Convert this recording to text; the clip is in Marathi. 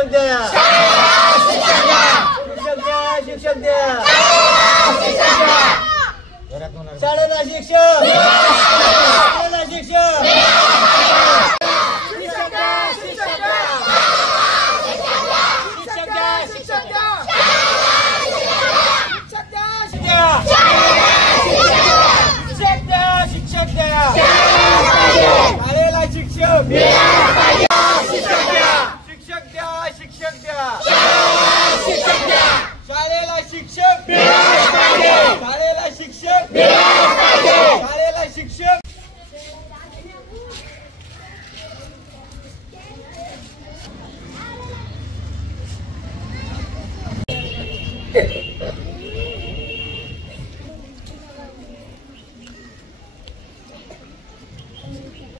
शिक्षक द्या, शिक्षक द्या, शिक्षक द्या, शाळेला शिक्षक, शाळेला शिक्षक, शिक्षक द्या, शिक्षक द्या, शिक्षक द्या, शिक्षक द्या, शिक्षक द्या, शिक्षक द्या, शाळेला शिक्षक, शिक्षक द्या, शिक्षक द्या, शिक्षक द्या, शिक्षक द्या, शाळेला शिक्षक, शाळेला शिक्षक, शाळेला शिक्षक.